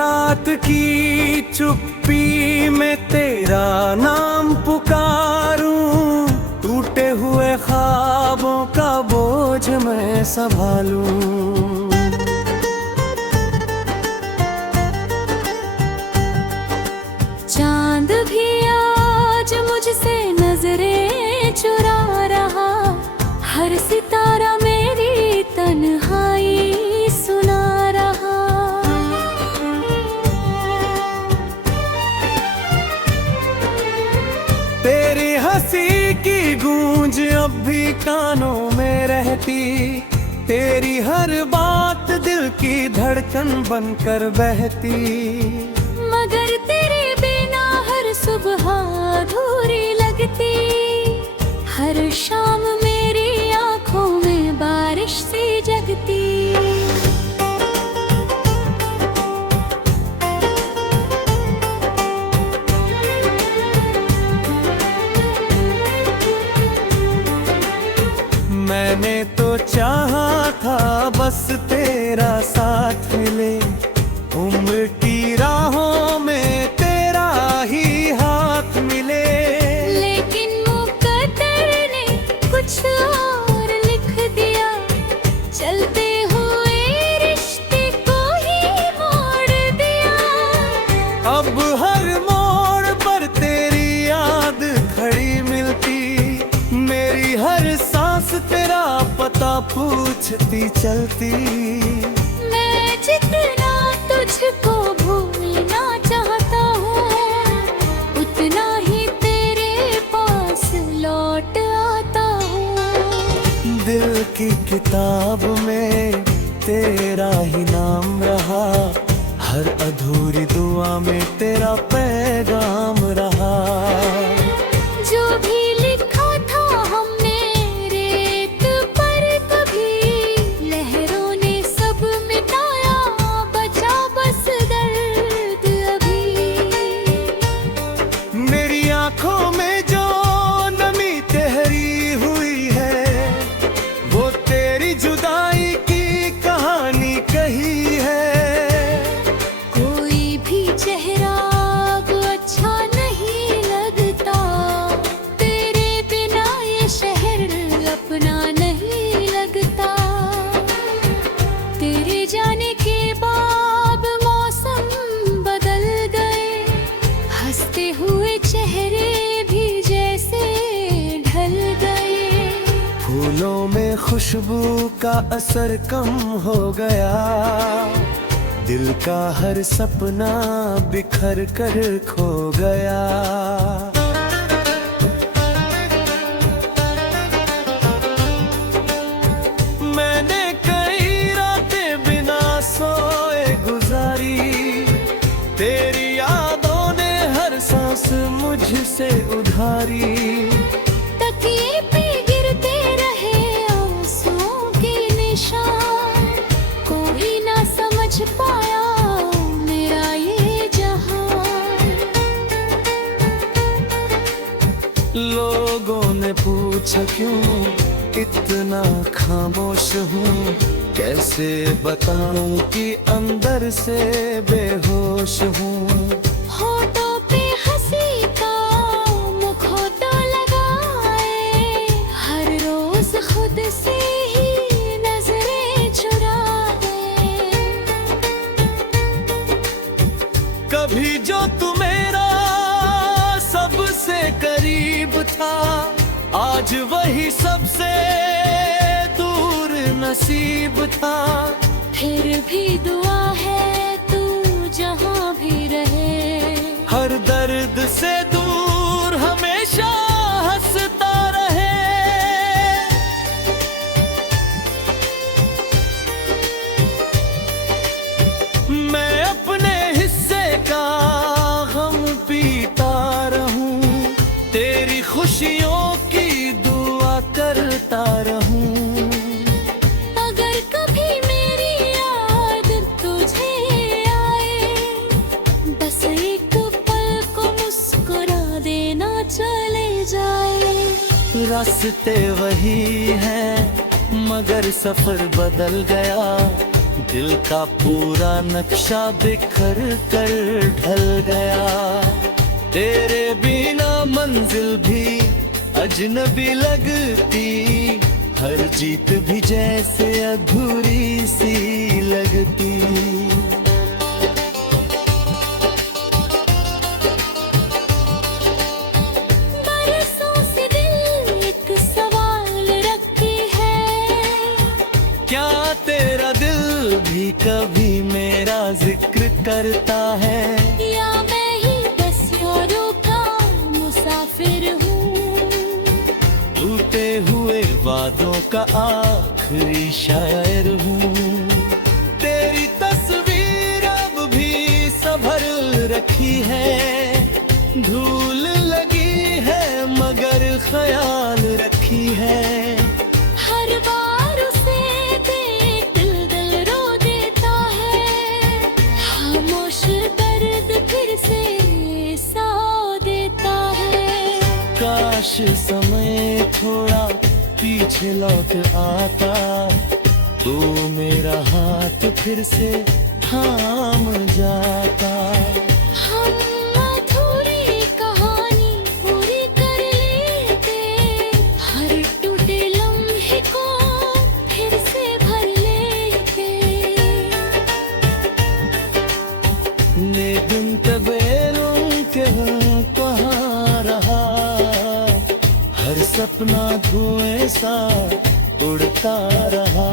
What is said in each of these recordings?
रात की चुप्पी में तेरा नाम पुकारूं, टूटे हुए ख्वाबों का बोझ मैं संभालूं। चांद भी आज मुझसे नजरें चुरा रहा, हर सितारा मेरी तन्हाई सुना रहा। तेरी हंसी की गूंज अब भी कानों में रहती, तेरी हर बात दिल की धड़कन बनकर बहती। मगर तेरे बिना हर सुबह अधूरी लगती, हर शाम मेरी आंखों में बारिश सी जगती। मैंने तो चाहा था बस तेरा साथ मिले, उम्र की राहों में तेरा ही हाथ मिले। लेकिन मुकद्दर ने कुछ और लिख दिया, चलते हुए रिश्ते को ही मोड़ दिया। अब हर मोड़ पर तेरी याद खड़ी मिलती, मेरी हर सांस तेरा पता पूछती चलती। मैं जितना तुझको भूलना चाहता हूँ, उतना ही तेरे पास लौट आता हूँ। दिल की किताब में तेरा ही नाम रहा, हर अधूरी दुआ में तेरा पैगाम रहा। जो भी लिखा था हमने रेत पर कभी, लहरों ने सब मिटाया, बचा बस दर्द अभी। मेरी आंखों में जो नमी ठहरी हुई है, वो तेरी जुदाई की कहानी कही है। कोई भी चेहरा अब अच्छा नहीं लगता, तेरे बिना ये शहर अपना नहीं लगता। तेरे जाने के बाद मौसम बदल गए, हंसते हुए चेहरे भी जैसे ढल गए। फूलों में खुशबू का असर कम हो गया, दिल का हर सपना बिखर कर खो गया। मैंने कई रातें बिना सोए गुजारी, तेरी यादों ने हर सांस मुझसे उधारी। तकिए पे गिरते रहे आंसुओं के निशान, कोई ना समझ पाया मेरा ये जहान। लोगों ने पूछा क्यों इतना खामोश हूँ, कैसे बताऊं कि अंदर से बेहोश हूँ। होठों पे हंसी का मुखौटा लगाए, हर रोज खुद से ही नजरें चुराए। कभी जो तू मेरा सबसे करीब था, आज वही सबसे दूर नसीब था। फिर भी दुआ है तू जहाँ भी रहे, हर दर्द से दूर हमेशा हंसता रहे। मैं अपने हिस्से का गम पीता रहूं, तेरी खुशियों की दुआ करता रहूं। अगर कभी मेरी याद तुझे आए, बस एक पल को मुस्कुरा देना चले जाए। रास्ते वही हैं मगर सफर बदल गया, दिल का पूरा नक्शा बिखर कर ढल गया। तेरे बिना मंजिल भी अजनबी लगती, हर जीत भी जैसे अधूरी सी लगती। बरसों से दिल एक सवाल रखती है, क्या तेरा दिल भी कभी मेरा जिक्र करता है? या मैं ही बस यारों का मुसाफिर हूँ, टूटे हुए वादों का आखिरी शायर हूँ। तेरी तस्वीर अब भी संभल रखी है, धूल लगी है मगर ख्याल रखी है। हर बार उसे देख दिल रो देता है, खामोश दर्द फिर से सो देता है। काश समय थोड़ा पीछे लौट आता, तू मेरा हाथ फिर से थाम जाता। हम अधूरी कहानी पूरी कर लेते, हर टूटे लम्हे को फिर से भर लेते। ने दिन तबेलों के कहाँ रहा, हर सपना धुएं सा उड़ता रहा।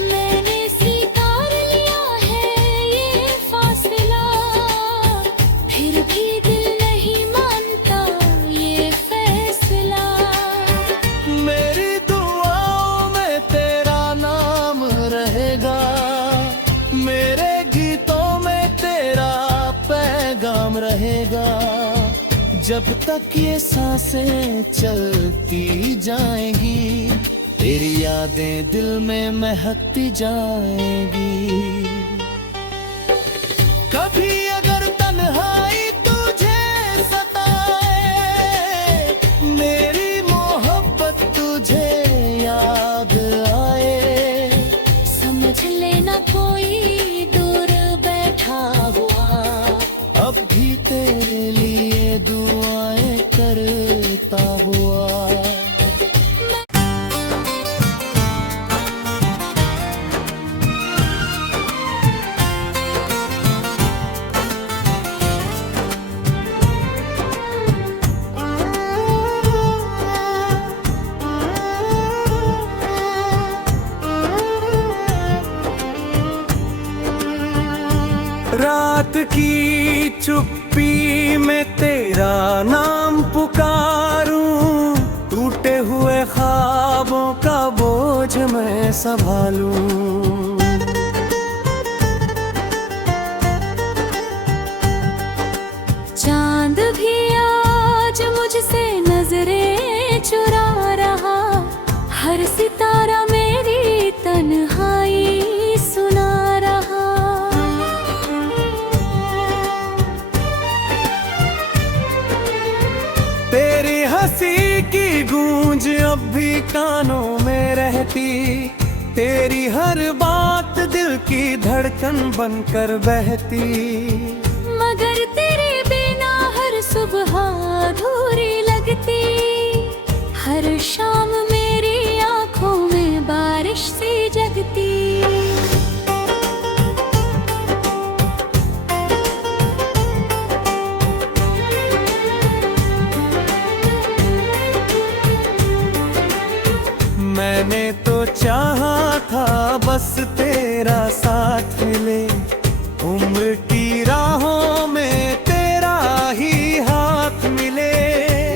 मैंने स्वीकार लिया है ये फासला, फिर भी दिल नहीं मानता ये फैसला। मेरी दुआओं में तेरा नाम रहेगा, मेरे गीतों में तेरा पैगाम रहेगा। जब तक ये सांसें चलती जाएंगी, तेरी यादें दिल में महकती जाएंगी। कभी अगर तन्हाई तुझे सताए, मेरी मोहब्बत तुझे याद आए, समझ लेना कोई दूर बैठा हुआ, अब भी तेरे लिए दुआएं करता हुआ। रात की चुप्पी में तेरा नाम पुकारूं, टूटे हुए ख्वाबों का बोझ मैं संभालूं। चांद भी आज मुझसे नजरें चुरा रहा, हर सितारा मेरी तन्हाई सुना रहा। तेरी हंसी की गूंज अब भी कानों में रहती, तेरी हर बात दिल की धड़कन बनकर बहती। मगर तेरे बिना हर सुबह अधूरी लगती, हर शाम मेरी आंखों में बारिश सी जगती। मैंने तो चाहा था बस तेरा साथ मिले, उम्र की राहों में तेरा ही हाथ मिले।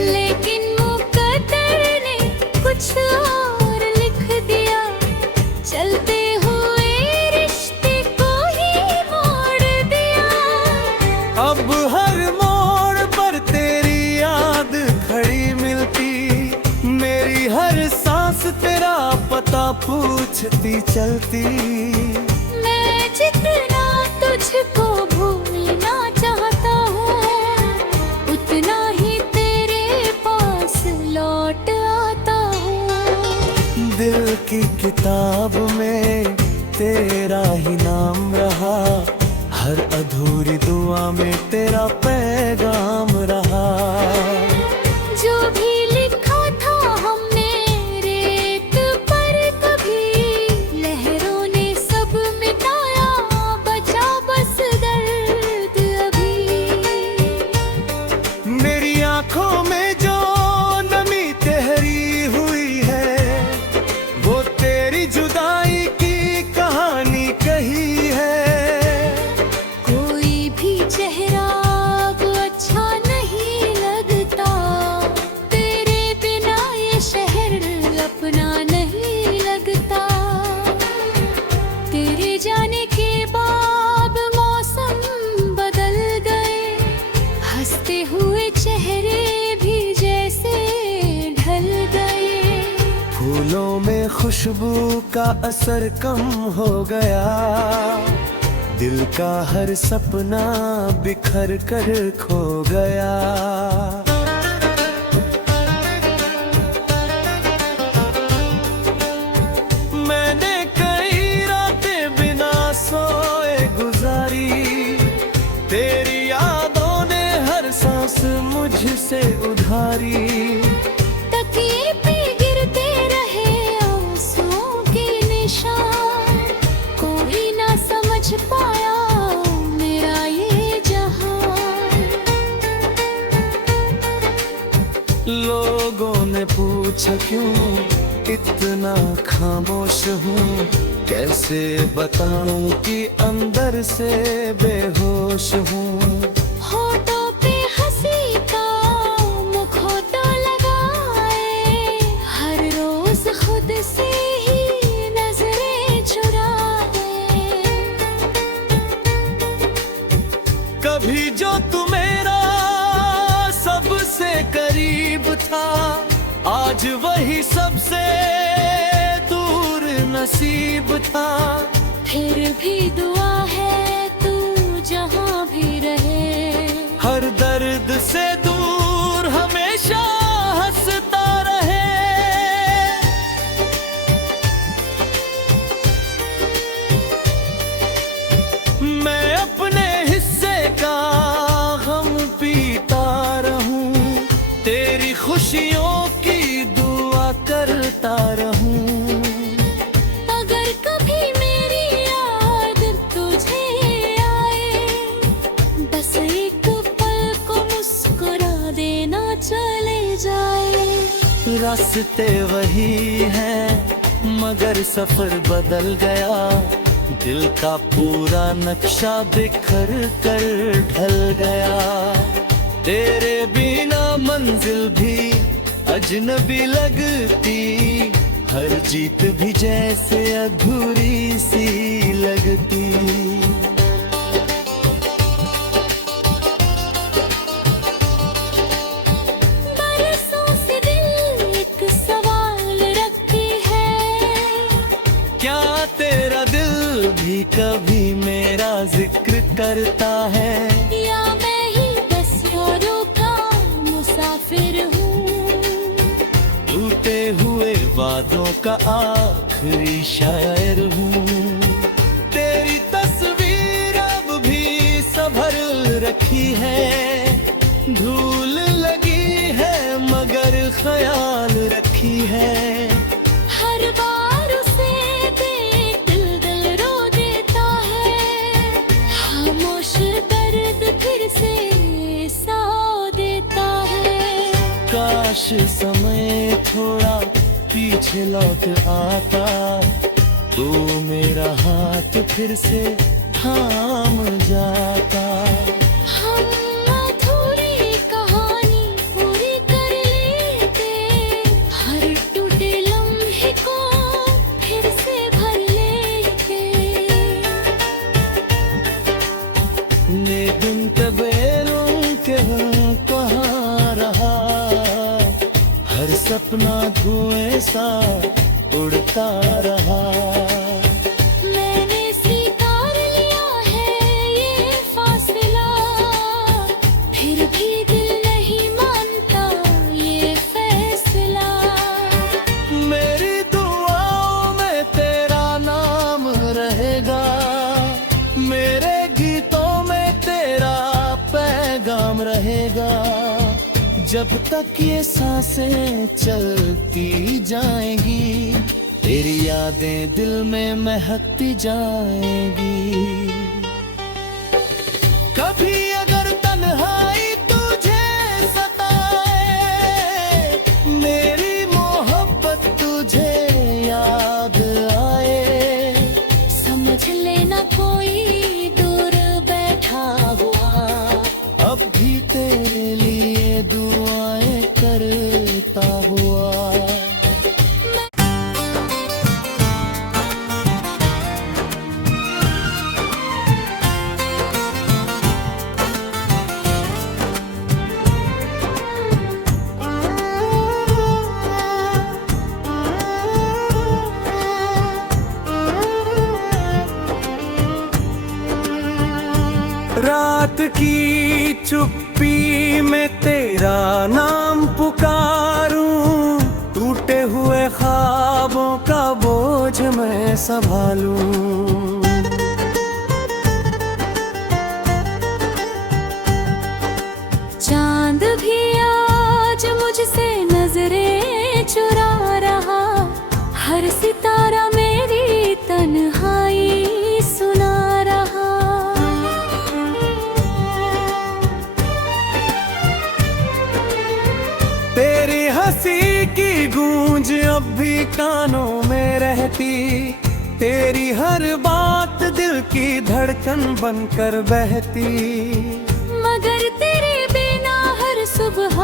लेकिन मुकद्दर ने कुछ और लिख दिया, चलते हुए रिश्ते को ही मोड़ दिया। अब हर मोड़ पर तेरी याद खड़ी मिलती, मेरी हर सांस तेरा पता पूछती चलती। मैं जितना तुझको भूलना चाहता हूँ, उतना ही तेरे पास लौट आता हूँ। दिल की किताब में तेरा ही नाम रहा, हर अधूरी दुआ में तेरा पैगाम रहा। जो भी लिखा था हमने रेत पर कभी, लहरों ने सब मिटाया, बचा बस दर्द अभी। मेरी आंखों में जो नमी ठहरी हुई है, वो तेरी जुदाई की कहानी कही है। कोई भी चेहरा अब अच्छा नहीं लगता, तेरे बिना ये शहर अपना नहीं लगता। तेरे जाने के बाद मौसम बदल गए, हंसते हुए चेहरे भी जैसे ढल गए। फूलों में खुशबू का असर कम हो गया, दिल का हर सपना बिखर कर खो गया। मैंने कई रातें बिना सोए गुजारी, तेरी यादों ने हर सांस मुझसे उधारी। तकिए पे गिरते रहे आंसुओं के निशान, कोई ना समझ पाया मेरा ये जहान। लोगों ने पूछा क्यों इतना खामोश हूँ, कैसे बताऊं कि अंदर से बेहोश हूँ। होठों पे हंसी का मुखौटा लगाए, हर रोज खुद से ही नजरें चुराए। कभी जो तू मेरा सबसे करीब था, आज वही सबसे दूर नसीब था। फिर भी दुआ है तू जहाँ भी रहे, हर दर्द से दूर हमेशा हंसता रहे। मैं अपने हिस्से का गम पीता रहूं, तेरी खुशियों की दुआ करता रहूं। अगर कभी मेरी याद तुझे आए, बस एक पल को मुस्कुरा देना चले जाए। रास्ते वही हैं मगर सफर बदल गया, दिल का पूरा नक्शा बिखर कर ढल गया। तेरे बिना मंजिल भी अजनबी लगती, हर जीत भी जैसे अधूरी सी लगती। बरसों से दिल एक सवाल रखती है, क्या तेरा दिल भी कभी मेरा जिक्र करता है? या मैं ही बस यारों का मुसाफिर हूँ। टूटे हुए वादों का आखिरी शायर हूँ। तेरी तस्वीर अब भी संभर रखी है, धूल लगी है मगर ख्याल रखी है। हर बार उसे देख दिल रो देता है, खामोश दर्द फिर से सा देता है। काश समय थोड़ा पीछे लौट आता, तू मेरा हाथ फिर से थाम जाता। हम अधूरी कहानी पूरी कर लेते, हर टूटे लम्हे को फिर से भर लेते। ने दिन तबेरों के कहाँ रहा, हर सपना धुएं सा उड़ता रहा। मैंने स्वीकार लिया है ये फासला, फिर भी दिल नहीं मानता ये फैसला। मेरी दुआओं में तेरा नाम रहे, जब तक ये सांसें चलती जाएंगी, तेरी यादें दिल में महकती जाएंगी। कभी अगर तन्हाई तुझे सताए, मेरी मोहब्बत तुझे याद आए, समझ लेना कोई दूर बैठा हुआ अब भी तेरे लिए दुआएं करता हुआ। रात की चुप्पी में तेरा नाम पुकारूं, टूटे हुए ख्वाबों का बोझ मैं संभालूं। चांद भी आज मुझसे नजरें चुरा रहा, हर सितारा मेरी तन्हाई सुना रहा। तेरी हंसी की गूंज अब भी कानों में रहती, तेरी हर बात दिल की धड़कन बनकर बहती। मगर तेरे बिना हर सुबह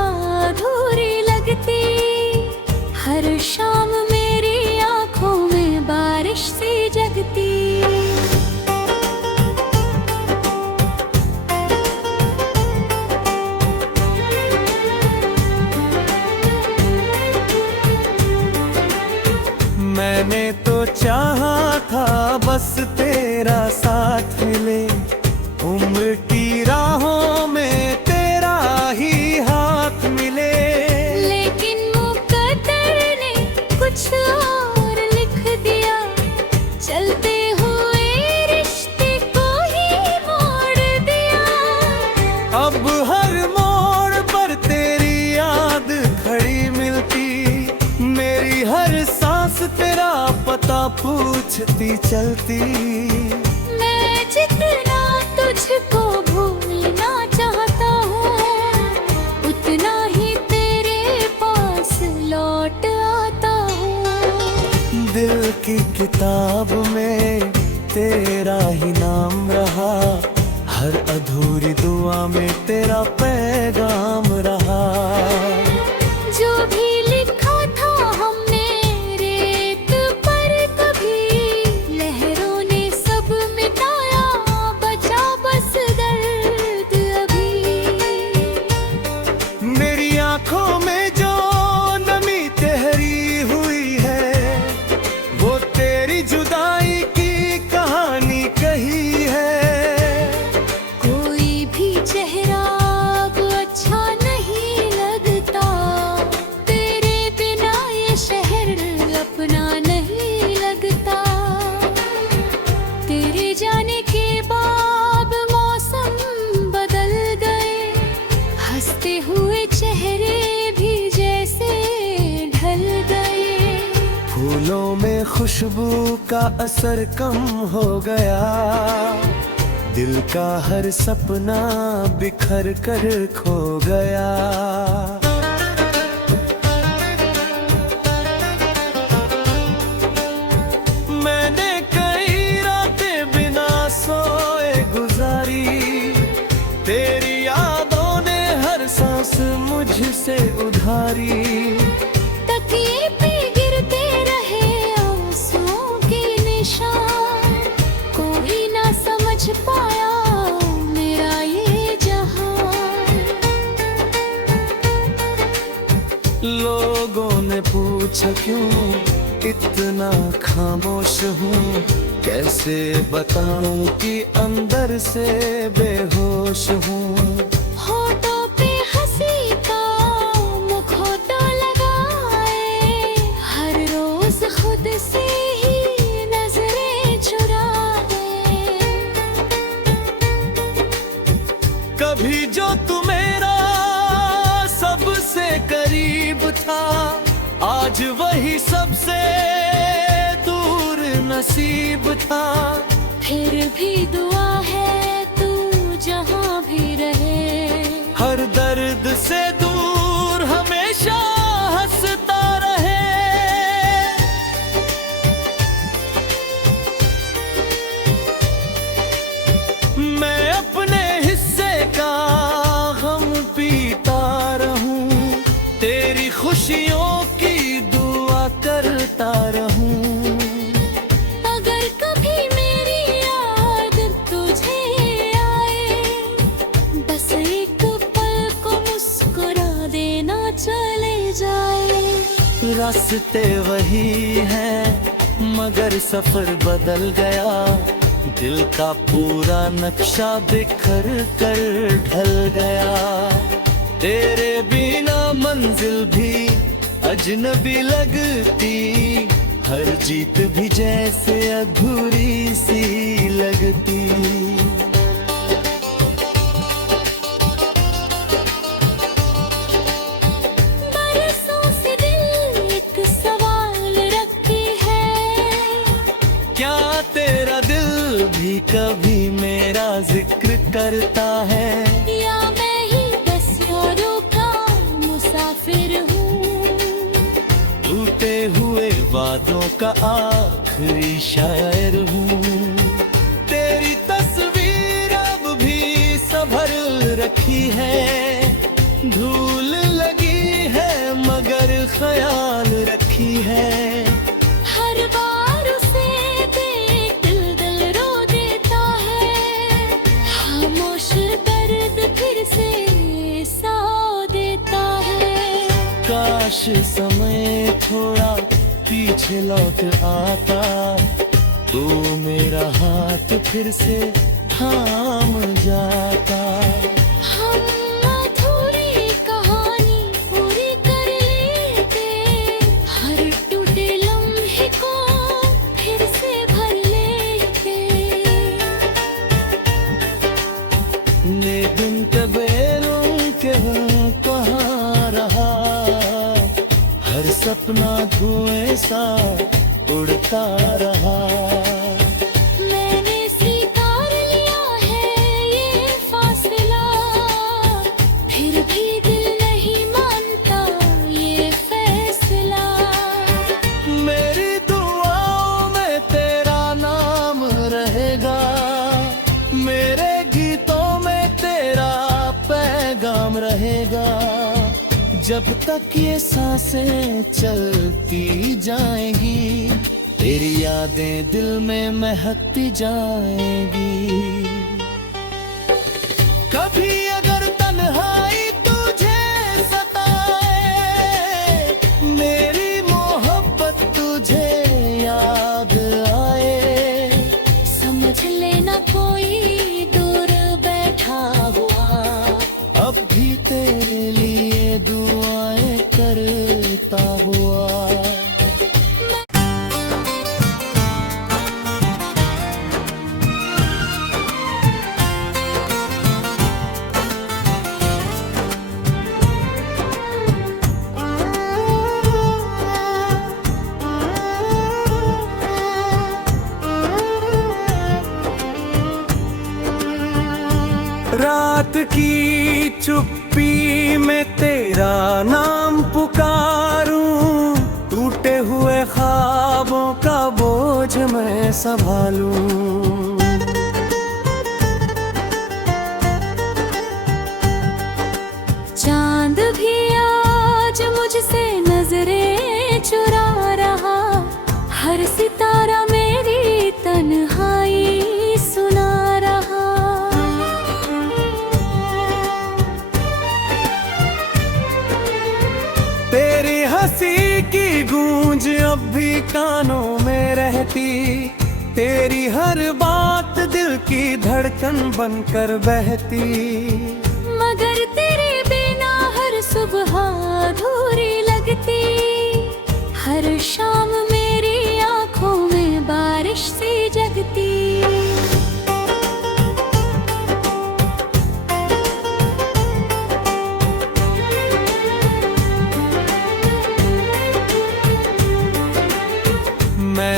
अधूरी लगती, हर शाम मेरी आंखों में बारिश सी जगती। मैंने तो चाहा था बस तेरा साथ मिले, उम्र की राहों में तेरा ही हाथ मिले। लेकिन मुकद्दर ने कुछ और लिख दिया, चलते हुए रिश्ते को ही मोड़ दिया। अब हर मोड़ पर तेरी याद खड़ी मिलती, मेरी हर सांस तेरा पता पूछती चलती। मैं जितना तुझको भूलना चाहता हूँ, उतना ही तेरे पास लौट आता हूँ। दिल की किताब में तेरा ही नाम रहा, हर अधूरी दुआ में तेरा पैगाम रहा। जो भी लिखा था हमने रेत पर, कभी लहरों ने सब मिटाया, बचा बस दर्द अभी। मेरी आंखों में जो नमी ठहरी हुई है, वो तेरी जुदाई की कहानी कही है। कोई भी चेहरा अब अच्छा नहीं लगता, तेरे बिना ये शहर अपना नहीं लगता। तेरे जाने के बाद मौसम बदल गए, हंसते हुए चेहरे भी जैसे ढल गए। फूलों में खुशबू का असर कम हो गया, दिल का हर सपना बिखर कर खो गया। मैंने कई रातें बिना सोए गुजारी, तेरी यादों ने हर सांस मुझसे उधारी। तकिए पे गिरते रहे आंसुओं के निशान, कोई ना समझ पाया मेरा ये जहान। लोगों ने पूछा क्यों इतना खामोश हूँ, कैसे बताऊं कि अंदर से बेहोश हूँ। होठों पे हंसी का मुखौटा लगाए, हर रोज खुद से ही नजरें चुराए। कभी जो तू मेरा सबसे आज वही सबसे दूर नसीब था। फिर भी दुआ है तू जहाँ भी रहे, हर दर्द से दूर हमेशा हंसता रहे। मैं अपने हिस्से का गम पीता रहूं, तेरी खुशियों की दुआ करता रहूं। अगर कभी मेरी याद तुझे आए, बस एक पल को मुस्कुरा देना चले जाए। रास्ते वही हैं मगर सफर बदल गया, दिल का पूरा नक्शा बिखर कर ढल गया। तेरे बिना मंजिल भी अजनबी लगती, हर जीत भी जैसे अधूरी सी लगती। बरसों से दिल एक सवाल रखी है, क्या तेरा दिल भी कभी मेरा जिक्र करता है? या मैं ही बस यारों का मुसाफिर हूँ, टूटे हुए वादों का आखिरी शायर हूँ। तेरी तस्वीर अब भी संभल रखी है, धूल लगी है मगर ख्याल रखी है। हर बार उसे देख दिल रो देता है, खामोश दर्द फिर से सा देता है। काश समय थोड़ा पीछे लौट आता, तू मेरा हाथ फिर से थाम जाता। हम अधूरी कहानी पूरी कर लेते, हर टूटे लम्हे को फिर से भर लेते। ने दिन के बेरों के हूँ कहाँ रहा, हर सपना धुएं सा उड़ता रहा। मैंने स्वीकार लिया है ये फासला, फिर भी दिल नहीं मानता ये फैसला। मेरी दुआओं में तेरा नाम रहेगा, मेरे गीतों में तेरा पैगाम रहेगा। जब तक ये सांसें चलती जाएंगी, तेरी यादें दिल में महकती जाएंगी। कभी अगर तन्हाई तुझे सताए, मेरी मोहब्बत तुझे याद आए, समझ लेना कोई दूर बैठा हुआ, अब भी तेरे लिए दुआएं करता हुआ। रात की चुप्पी में तेरा नाम पुकारूं, टूटे हुए ख्वाबों का बोझ मैं संभालूं। चांद भी आज मुझसे नजरें चुरा रहा, हर सितारा मेरी तन्हाई सुना रहा। तेरी हंसी की गूंज अब भी कानों में रहती, तेरी हर बात दिल की धड़कन बनकर बहती। मगर तेरे बिना हर सुबह अधूरी लगती, हर शाम मेरी आंखों में बारिश सी जगती।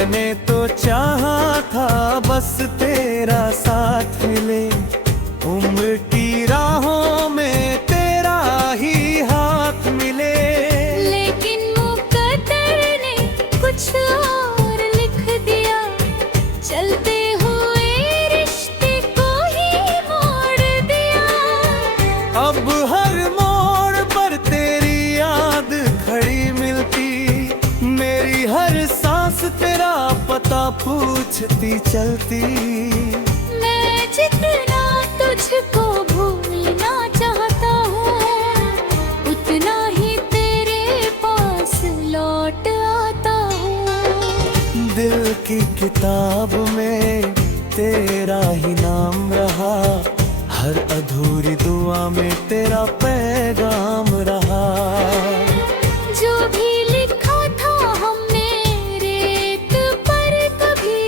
मैंने तो चाहा था बस तेरा साथ मिले, उम्र की राहों में तेरा ही हाथ मिले। लेकिन मुकद्दर ने कुछ और लिख दिया, चलते हुए रिश्ते को ही मोड़ दिया। अब हर मोड़ पर तेरी याद खड़ी मिलती, मेरी हर सांस तेरा पता पूछती चलती। मैं जितना तुझको भूलना चाहता हूँ, उतना ही तेरे पास लौट आता हूँ। दिल की किताब में तेरा ही नाम रहा, हर अधूरी दुआ में तेरा पैगाम रहा। जो भी लिखा था हमने रेत पर कभी,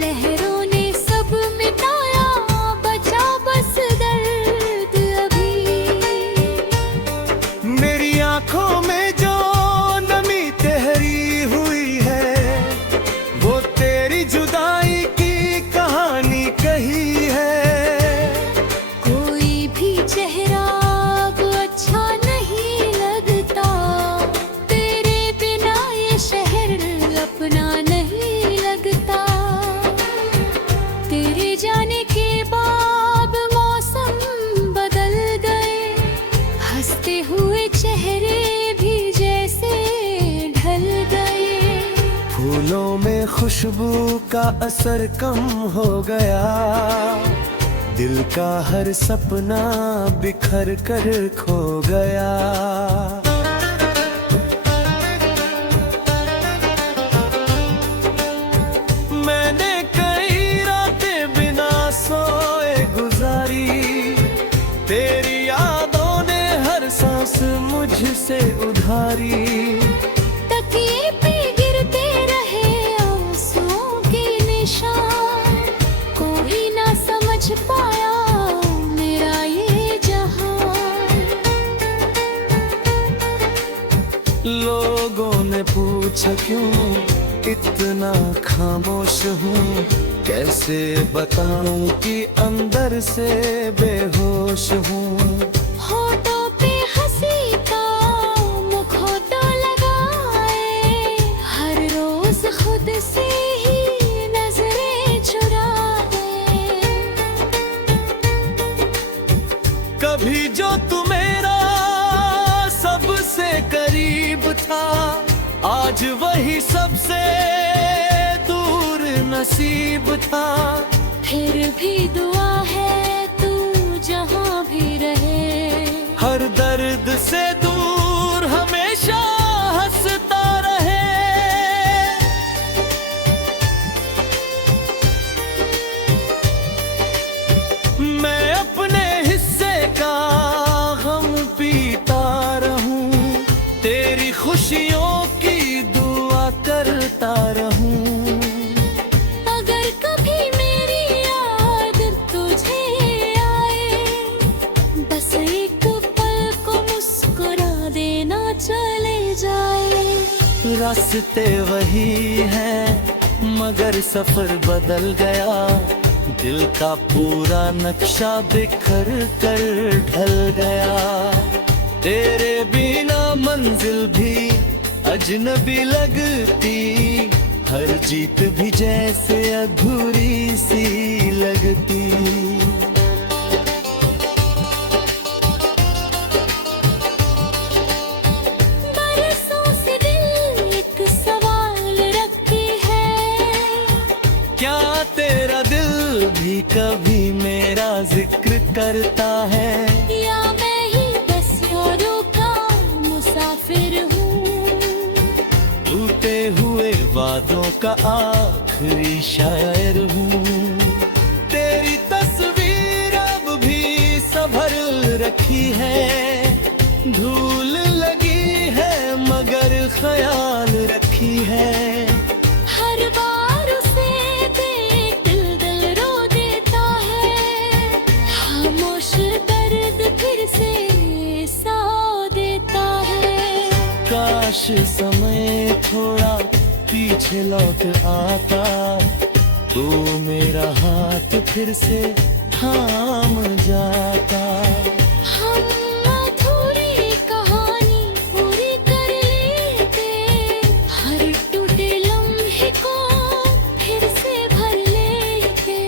लहरों ने सब मिटाया, बचा बस दर्द अभी। मेरी आंखों में जो नमी ठहरी हुई है, वो तेरी जुदाई की कहानी कही है। कोई भी चेहरा अब अच्छा नहीं लगता, तेरे बिना ये शहर अपना नहीं लगता। तेरे जाने के बाद मौसम बदल गए, हंसते हुए चेहरे भी जैसे ढल गए। फूलों में खुशबू का असर कम हो गया, दिल का हर सपना बिखर कर खो गया। मैंने कई रातें बिना सोए गुजारी, तेरी यादों ने हर सांस मुझसे उधारी। तकिए पे गिरते रहे आंसुओं के निशान, कोई ना समझ पाया मेरा ये जहां। लोगों ने पूछा क्यों इतना खामोश हूँ, कैसे बताऊं कि अंदर से बेहोश हूँ। होठों पे हंसी का मुखौटा लगाए, हर रोज खुद से ही नजरें चुराए। कभी जो तू मेरा सबसे करीब था, आज वही सबसे दूर नसीब था। फिर भी दुआ है तू जहाँ भी रहे, हर दर्द से दूर हमेशा हंसता रहे। मैं अपने हिस्से का गम पीता रहूं, तेरी खुशियों की दुआ करता रहूं। अगर कभी मेरी याद तुझे आए, बस एक पल को मुस्कुरा देना चले जाए। रास्ते वही हैं मगर सफर बदल गया, दिल का पूरा नक्शा बिखर कर ढल गया। तेरे बिना मंजिल भी अजनबी लगती, हर जीत भी जैसे अधूरी सी लगती। बरसों से दिल एक सवाल रखी है, क्या तेरा दिल भी कभी मेरा जिक्र करता है? या मैं ही बस यादों का मुसाफिर हूँ, टूटे हुए वादों का आखिरी शायर हूँ। तेरी तस्वीर अब भी संभल रखी है, धूल लगी है मगर ख्याल रखी है। हर बार उसे देख दिल रो देता है, खामोश दर्द फिर से सा देता है। काश समय थोड़ा पीछे लौट आता, तू मेरा हाथ फिर से थाम जाता। हम अधूरी कहानी पूरी कर लेते, हर टूटे लम्हे को फिर से भर लेते।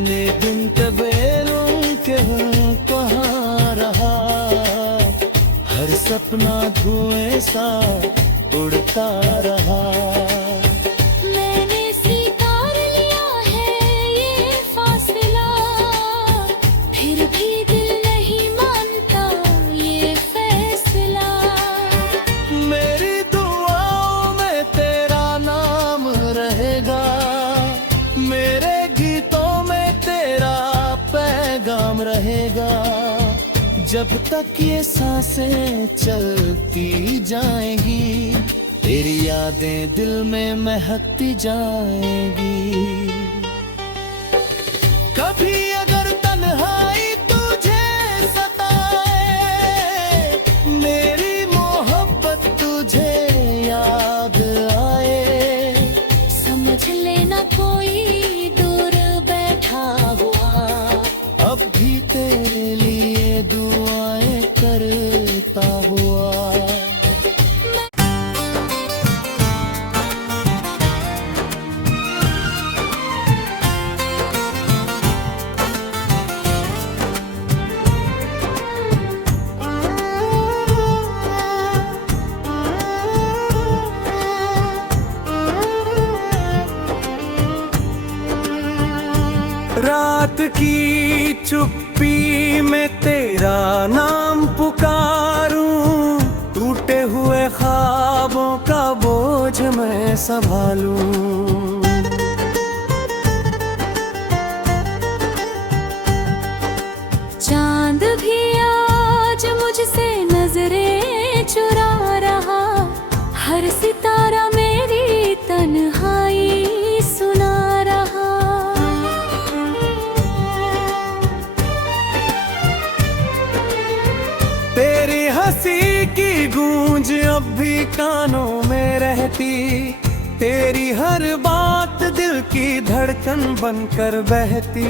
ने दिन तबेलों के कहाँ रहा, हर सपना धुएं सा उड़ता रहा। मैंने स्वीकार लिया है ये फासला, फिर भी दिल नहीं मानता ये फैसला। मेरी दुआओं में तेरा नाम रहेगा, मेरे गीतों में तेरा पैगाम रहेगा। जब तक ये सांसें चलती जाएंगी, तेरी यादें दिल में महकती जाएंगी। कभी अगर तन्हाई तुझे सताए, मेरी मोहब्बत तुझे याद आए, समझ लेना कोई दूर बैठा हुआ, अब भी तेरे लिए दुआएं करता हुआ। रात की चुप्पी में तेरा नाम पुकारूं, टूटे हुए ख्वाबों का बोझ मैं संभालूं। चांद भी आज मुझसे नजरें चुरा रहा, हर सितारा मेरी तन्हाई सुना रहा। तेरी हंसी की गूंज अब भी कानों में रहती, तेरी हर बात दिल की धड़कन बनकर बहती।